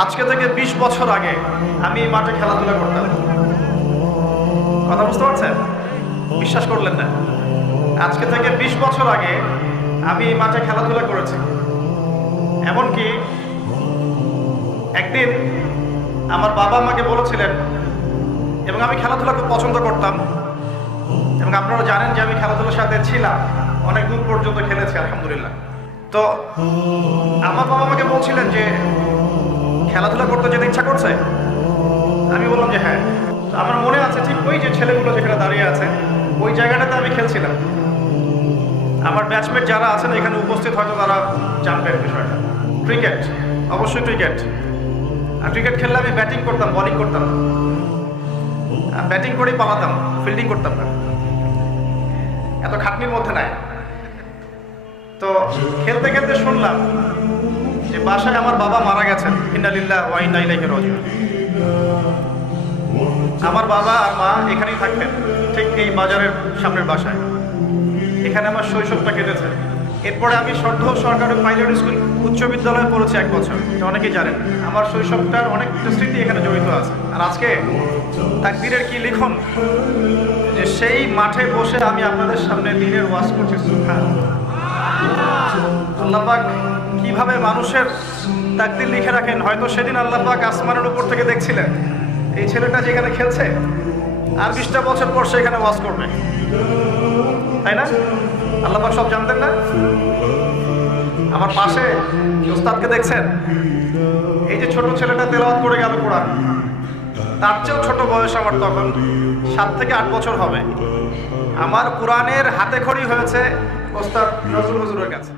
আজকে থেকে 20 বছর আগে আমি এই মাঠে খেলাধুলা করতাম। কথা বুঝতে পারছেন? বিশ্বাস করলেন না? আজকে থেকে 20 বছর আগে আমি এই মাঠে খেলাধুলা করেছি। এমনকি একদিন আমার বাবা আমাকে বলেছিলেন, এবং আমি খেলাধুলা খুব পছন্দ করতাম, এবং আপনারা জানেন যে আমি খেলাধুলার সাথে ছিলাম, অনেক দূর পর্যন্ত খেলেছি আলহামদুলিল্লাহ। তো আমার বাবা আমাকে বলছিলেন যে খেলাধুলা করতে যেতে ইচ্ছা করছে। আমি বললাম যে হ্যাঁ। তো আমার মনে আছে ঠিক ওই যে ছেলেগুলো যেখানে দাঁড়িয়ে আছে ওই জায়গাটাতে আমি খেলছিলাম। আমার ব্যাচমেট যারা আছেন এখানে উপস্থিত হয়তো তারা জানবেন বিষয়টা। ক্রিকেট, অবশ্যই ক্রিকেট। আর ক্রিকেট খেললে আমি ব্যাটিং করতাম, বলিং করতাম না। ব্যাটিং করেই পালাতাম, ফিল্ডিং করতাম না, এত খাটনির মধ্যে নাই। তো খেলতে খেলতে শুনলাম যে বাসায় আমার বাবা মারা গেছেন, ইন্না লিল্লাহি ওয়া ইন্না ইলাইহি রাজিউন। আমার বাবা আর মা এখানেই থাকতেন, ঠিক এই বাজারের সামনের বাসায়। এখানে আমার শৈশবটা কেটেছে। এরপরে আমি সর্দার সরকারি পাইলট স্কুল উচ্চ বিদ্যালয়ে পড়েছি 1 বছর। এটা অনেকেই জানেন। আমার শৈশবটার অনেক স্মৃতি এখানে জড়িত আছে। আর আজকে তাকবীরের কি লিখন যে সেই মাঠে বসে আমি আপনাদের সামনে দ্বীনের ওয়াজ করছি। সুবহানাল্লাহ। আল্লাহ পাক কিভাবে মানুষের তাকদীর লিখে রাখেন। হয়তো সেদিন আল্লাহ পাক আসমানের উপর থেকে দেখছিলেন এই ছেলেটা যেখানে খেলছে আর 20টা বছর পর সে এখানে ওয়াজ করবে, তাই না? আল্লাহ পাক সব জানতেন না? আমার পাশে ওস্তাদকে দেখছেন, এই যে ছোট ছেলেটা তেলাওয়াত করে গেল কোরআন, তার চেয়েও ছোট বয়স আমার, তখন 7 থেকে 8 বছর হবে। আমার কোরআনের হাতে খড়ি হয়েছে ওস্তাদ নজরুল হুজুরের কাছে।